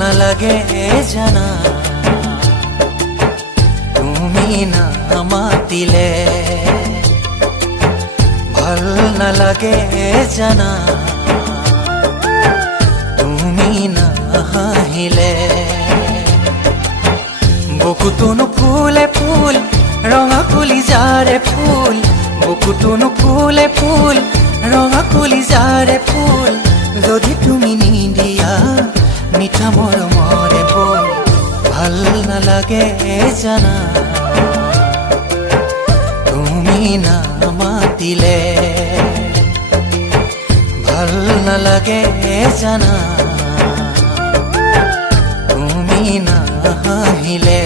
নালাগে জানা তুমি না মাতিলে ভাল নালাগে জানা তুমি না হাহিলে বুকুটোনো ফুলে ফুল ৰঙা কলিজাৰে ফুল বুকুটোনো ফুলে ফুল ৰঙা কলিজাৰে ফুল যদি তুমি নিদিয়া মিঠা মৰমৰে বল ভাল নালাগে জানা তুমি না মাতিলে ভাল নালাগে জানা তুমি না হাহিলে